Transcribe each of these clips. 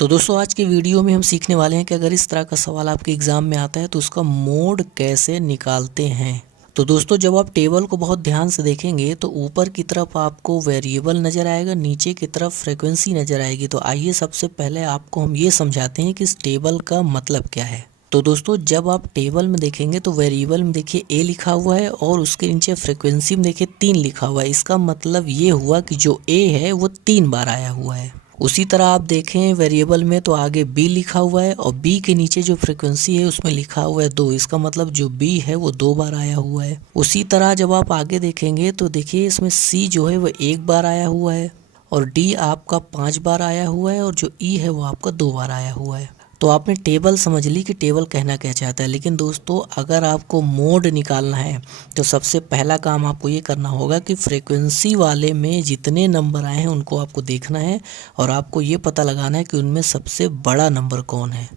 तो दोस्तों आज के वीडियो में हम सीखने वाले हैं कि अगर इस तरह का सवाल आपके एग्ज़ाम में आता है तो उसका मोड कैसे निकालते हैं। तो दोस्तों जब आप टेबल को बहुत ध्यान से देखेंगे तो ऊपर की तरफ आपको वेरिएबल नज़र आएगा, नीचे की तरफ फ्रीक्वेंसी नज़र आएगी। तो आइए सबसे पहले आपको हम ये समझाते हैं कि इस टेबल का मतलब क्या है। तो दोस्तों जब आप टेबल में देखेंगे तो वेरिएबल में देखिए ए लिखा हुआ है और उसके नीचे फ्रीक्वेंसी में देखिए 3 लिखा हुआ है। इसका मतलब ये हुआ कि जो ए है वो 3 बार आया हुआ है। उसी तरह आप देखें वेरिएबल में तो आगे बी लिखा हुआ है और बी के नीचे जो फ्रीक्वेंसी है उसमें लिखा हुआ है 2। इसका मतलब जो बी है वो 2 बार आया हुआ है। उसी तरह जब आप आगे देखेंगे तो देखिए इसमें सी जो है वो 1 बार आया हुआ है और डी आपका 5 बार आया हुआ है और जो ई है वो आपका 2 बार आया हुआ है। तो आपने टेबल समझ ली कि टेबल कहना क्या चाहता है। लेकिन दोस्तों अगर आपको मोड निकालना है तो सबसे पहला काम आपको ये करना होगा कि फ्रीक्वेंसी वाले में जितने नंबर आए हैं उनको आपको देखना है और आपको ये पता लगाना है कि उनमें सबसे बड़ा नंबर कौन है।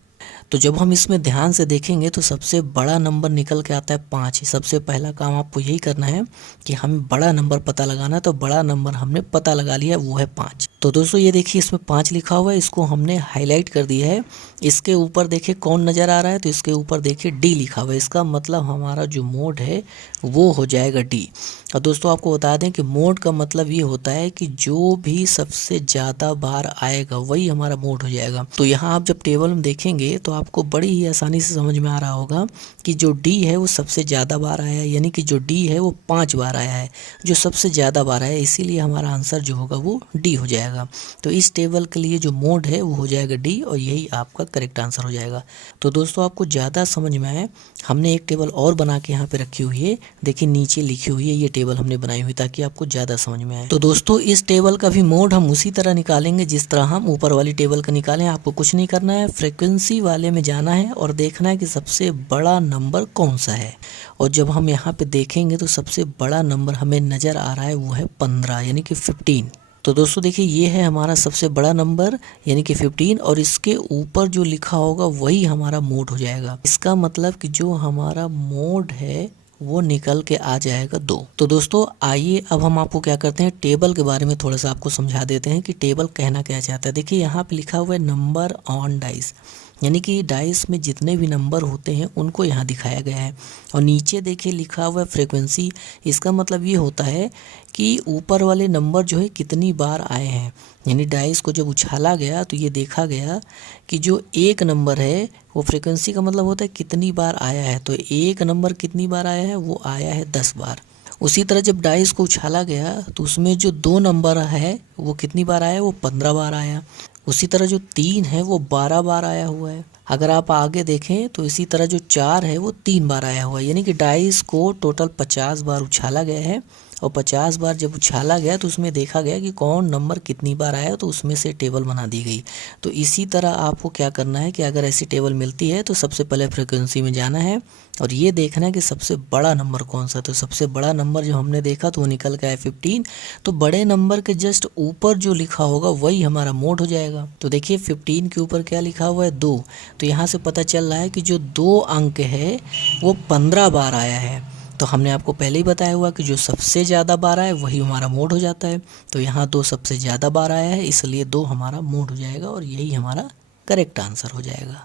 तो जब हम इसमें ध्यान से देखेंगे तो सबसे बड़ा नंबर निकल के आता है 5। सबसे पहला काम आपको यही करना है कि हमें बड़ा नंबर पता लगाना है। तो बड़ा नंबर हमने पता लगा लिया, वो है 5। तो दोस्तों ये देखिए इसमें 5 लिखा हुआ है, इसको हमने हाईलाइट कर दिया है। इसके ऊपर देखिए कौन नज़र आ रहा है, तो इसके ऊपर देखिए डी लिखा हुआ है। इसका मतलब हमारा जो मोड है वो हो जाएगा डी। और दोस्तों आपको बता दें कि मोड का मतलब ये होता है कि जो भी सबसे ज़्यादा बार आएगा वही हमारा मोड हो जाएगा। तो यहाँ आप जब टेबल में देखेंगे तो आपको बड़ी ही आसानी से समझ में आ रहा होगा कि जो डी है वो सबसे ज़्यादा बार आया है, यानी कि जो डी है वो 5 बार आया है, जो सबसे ज़्यादा बार आया है, इसीलिए हमारा आंसर जो होगा वो डी हो जाएगा। तो इस टेबल के लिए जो मोड है वो हो जाएगा डी और यही आपका करेक्ट आंसर हो जाएगा। तो दोस्तों आपको ज़्यादा समझ में आए, हमने एक टेबल और बना के यहाँ पे रखी हुई है, देखिए नीचे लिखी हुई है, ये टेबल हमने बनाई हुई ताकि आपको ज़्यादा समझ में आए। तो दोस्तों इस टेबल का भी मोड हम उसी तरह निकालेंगे जिस तरह हम ऊपर वाली टेबल का निकालें। आपको कुछ नहीं करना है, फ्रीक्वेंसी वाले में जाना है और देखना है कि सबसे बड़ा नंबर कौन सा है। और जब हम यहाँ पे देखेंगे तो सबसे बड़ा नंबर हमें नज़र आ रहा है वो है 15 यानी कि 15। तो दोस्तों देखिए ये है हमारा सबसे बड़ा नंबर यानी कि 15 और इसके ऊपर जो लिखा होगा वही हमारा मोड हो जाएगा। इसका मतलब कि जो हमारा मोड है वो निकल के आ जाएगा 2। तो दोस्तों आइए अब हम आपको क्या करते हैं, टेबल के बारे में थोड़ा सा आपको समझा देते हैं कि टेबल कहना क्या चाहता है। देखिए यहाँ पे लिखा हुआ है नंबर ऑन डाइस, यानी कि डाइस में जितने भी नंबर होते हैं उनको यहाँ दिखाया गया है। और नीचे देखिए लिखा हुआ है फ्रीक्वेंसी, इसका मतलब ये होता है कि ऊपर वाले नंबर जो है कितनी बार आए हैं। यानी डाइस को जब उछाला गया तो ये देखा गया कि जो एक नंबर है वो फ्रीक्वेंसी का मतलब होता है कितनी बार आया है। तो एक नंबर कितनी बार आया है, वो आया है 10 बार। उसी तरह जब डाइस को उछाला गया तो उसमें जो 2 नंबर है वो कितनी बार आया, वो 15 बार आया। उसी तरह जो 3 है वो 12 बार आया हुआ है। अगर आप आगे देखें तो इसी तरह जो 4 है वो 3 बार आया हुआ है। यानी कि डाइस को टोटल 50 बार उछाला गया है और 50 बार जब उछाला गया तो उसमें देखा गया कि कौन नंबर कितनी बार आया, तो उसमें से टेबल बना दी गई। तो इसी तरह आपको क्या करना है कि अगर ऐसी टेबल मिलती है तो सबसे पहले फ्रीक्वेंसी में जाना है और ये देखना है कि सबसे बड़ा नंबर कौन सा। तो सबसे बड़ा नंबर जो हमने देखा तो वो निकल के आया 15। तो बड़े नंबर के जस्ट ऊपर जो लिखा होगा वही हमारा मोड हो जाएगा। तो देखिए 15 के ऊपर क्या लिखा हुआ है, 2। तो यहाँ से पता चल रहा है कि जो 2 अंक है वो 15 बार आया है। तो हमने आपको पहले ही बताया हुआ कि जो सबसे ज़्यादा बार आया वही हमारा मोड हो जाता है। तो यहाँ 2 सबसे ज़्यादा बार आया है इसलिए 2 हमारा मोड हो जाएगा और यही हमारा करेक्ट आंसर हो जाएगा।